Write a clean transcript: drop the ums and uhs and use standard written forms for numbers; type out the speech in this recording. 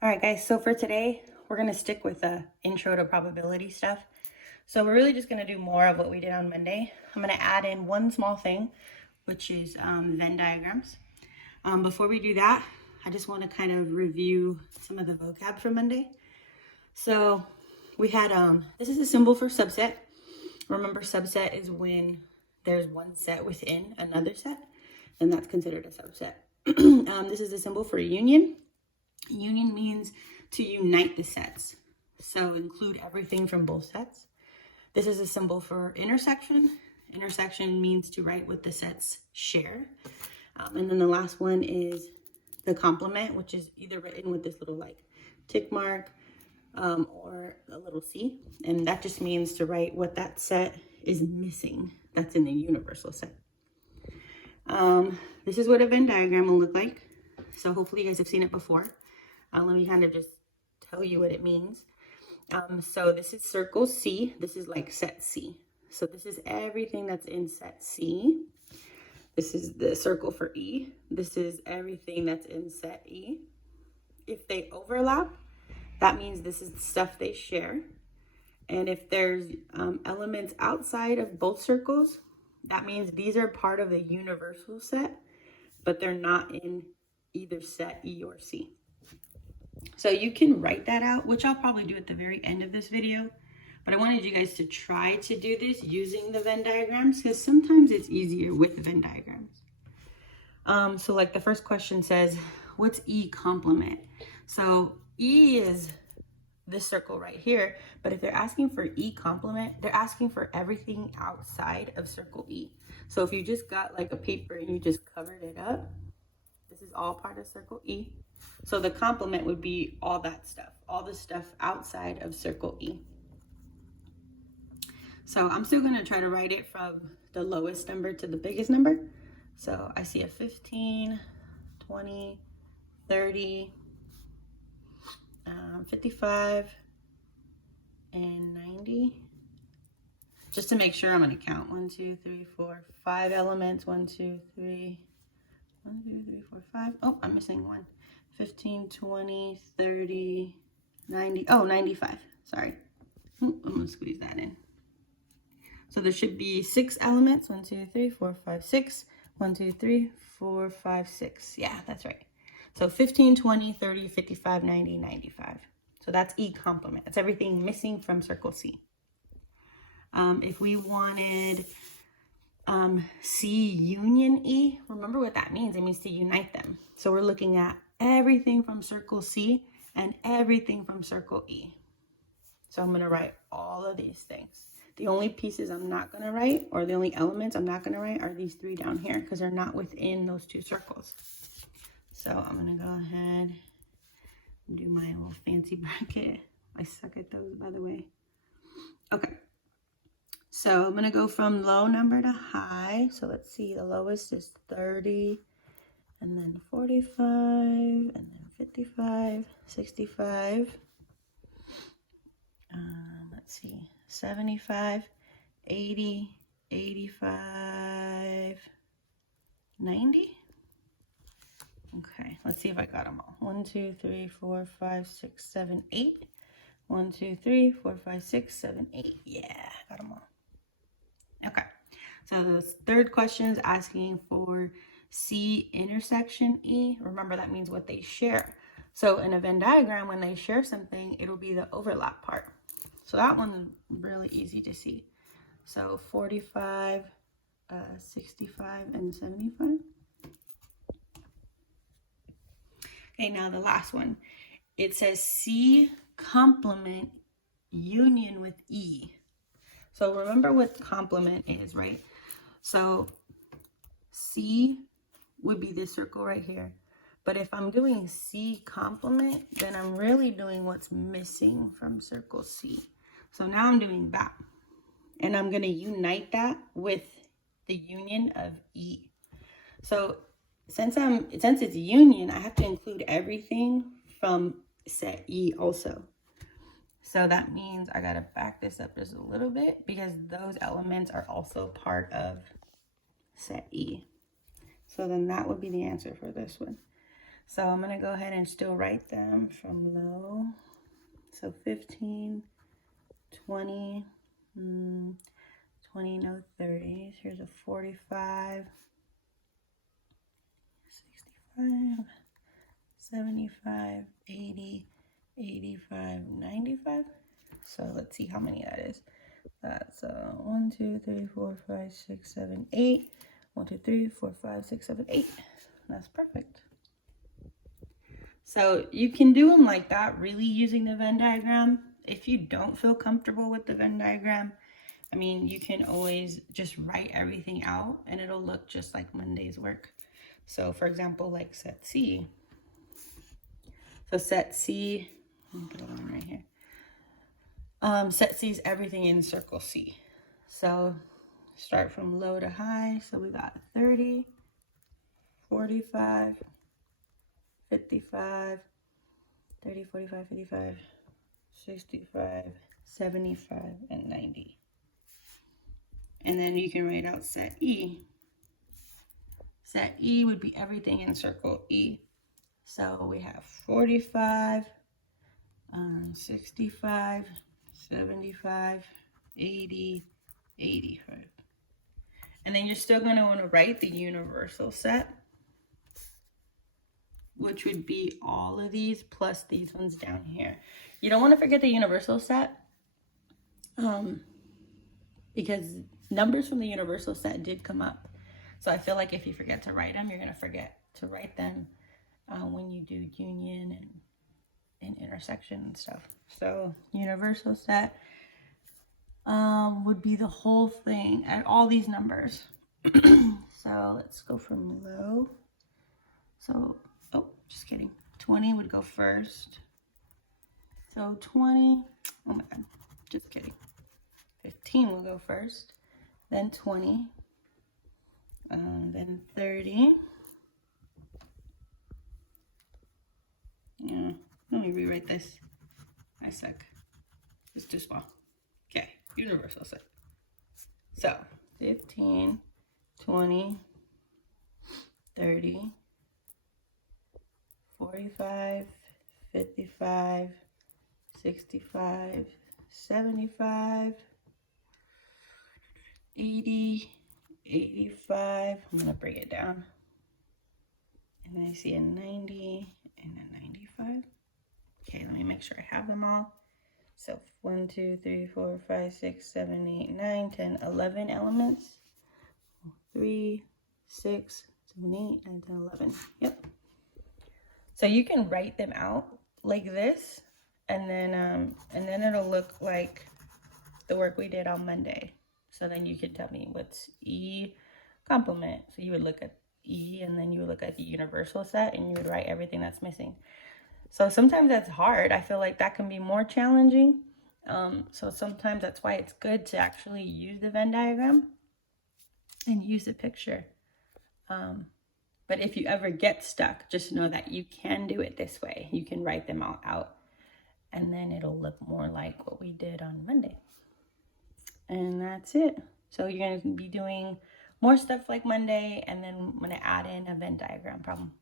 All right, guys, so for today, we're going to stick with the intro to probability stuff. So we're really just going to do more of what we did on Monday. I'm going to add in one small thing, which is Venn diagrams. Before we do that, I just want to kind of review some of the vocab from Monday. So we had, this is a symbol for subset. Remember, subset is when there's one set within another set, and that's considered a subset. This is a symbol for union. Union means to unite the sets, so include everything from both sets. This is a symbol for intersection. Intersection means to write what the sets share. And then the last one is the complement, which is either written with this little like tick mark or a little C. And that just means to write what that set is missing that's in the universal set. This is what a Venn diagram will look like. So hopefully you guys have seen it before. Let me kind of just tell you what it means. So this is circle C. This is like set C. So this is everything that's in set C. This is the circle for E. This is everything that's in set E. If they overlap, that means this is the stuff they share. And if there's elements outside of both circles, that means these are part of the universal set, but they're not in either set E or C. So you can write that out, which I'll probably do at the very end of this video. But I wanted you guys to try to do this using the Venn diagrams, because sometimes it's easier with Venn diagrams. So like the first question says, what's E complement? So E is this circle right here, but if they're asking for E complement, they're asking for everything outside of circle E. So if you just got like a paper and you just covered it up, this is all part of circle E. So the complement would be all that stuff, all the stuff outside of circle E. So I'm still gonna try to write it from the lowest number to the biggest number. So I see a 15, 20, 30, 55, and 90. Just to make sure, I'm gonna count 1, 2, 3, 4, 5 elements. 1, 2, 3, 1, 2, 3, 4, 5. Oh, I'm missing one. 15, 20, 30, 90. Oh, 95. Sorry. I'm gonna squeeze that in. So there should be 6 elements. 1, 2, 3, 4, 5, 6. 1, 2, 3, 4, 5, 6. Yeah, that's right. So 15, 20, 30, 55, 90, 95. So that's E complement. That's everything missing from circle C. If we wanted C union E, remember what that means. It means to unite them. So we're looking at everything from circle C and everything from circle E. So I'm going to write all of these things. The only pieces I'm not going to write, or the only elements I'm not going to write, are these 3 down here because they're not within those 2 circles. So I'm going to go ahead and do my little fancy bracket. I suck at those, by the way. Okay. So I'm going to go from low number to high. So let's see, the lowest is 30, and then 45, and then 55, 65. Let's see, 75, 80, 85, 90. Okay, let's see if I got them all. 1, 2, 3, 4, 5, 6, 7, 8. 1, 2, 3, 4, 5, 6, 7, 8. Yeah, got them all. Okay, so the third question is asking for C intersection E. Remember, that means what they share. So in a Venn diagram, when they share something, it'll be the overlap part. So that one's really easy to see. So 45, 65, and 75. Okay, now the last one. It says C complement union with E. So remember what complement is, right? So C would be this circle right here. But if I'm doing C complement, then I'm really doing what's missing from circle C. So now I'm doing that. And I'm going to unite that with the union of E. So since it's union, I have to include everything from set E also. So that means I got to back this up just a little bit because those elements are also part of set E. So then that would be the answer for this one. So I'm going to go ahead and still write them from low. So 15, 20, 20, no 30s. Here's a 45, 65, 75, 80, 85, 95. So let's see how many that is. That's 1, 2, 3, 4, 5, 6, 7, 8. 1, 2, 3, 4, 5, 6, 7, 8. That's perfect. So you can do them like that, really using the Venn diagram. If you don't feel comfortable with the Venn diagram, I mean, you can always just write everything out and it'll look just like Monday's work. So for example, like set C. So set C, let me put it on right here. Set C is everything in circle C. So start from low to high. So we got 30, 45, 55, 30, 45, 55, 65, 75, and 90. And then you can write out set E. Set E would be everything in circle E. So we have 45, 65, 75, 80, 85. And then you're still going to want to write the universal set, which would be all of these plus these ones down here. You don't want to forget the universal set because numbers from the universal set did come up. So I feel like if you forget to write them, you're going to forget to write them when you do union and intersection and stuff. So universal set would be the whole thing at all these numbers. So let's go from low. So, oh, just kidding. 20 would go first. So 20, oh my God, just kidding. 15 will go first, then 20, then 30. Yeah, let me rewrite this. I suck. It's too small. Okay, universal set. So 15, 20, 30, 45, 55, 65, 75, 80, 85. I'm going to bring it down. And I see a 90 and a 95. Okay, let me make sure I have them all. So 1, 2, 3, 4, 5, 6, 7, 8, 9, 10, 11 elements. 3, 6, 7, 8, 9, 10, 11. Yep. So you can write them out like this, and then it'll look like the work we did on Monday. So then you can tell me what's E complement. So you would look at E, and then you would look at the universal set, and you would write everything that's missing. So sometimes that's hard. I feel like that can be more challenging. So sometimes that's why it's good to actually use the Venn diagram and use a picture. But if you ever get stuck, just know that you can do it this way. You can write them all out, and then it'll look more like what we did on Monday. And that's it. So you're going to be doing more stuff like Monday, and then I'm going to add in a Venn diagram problem.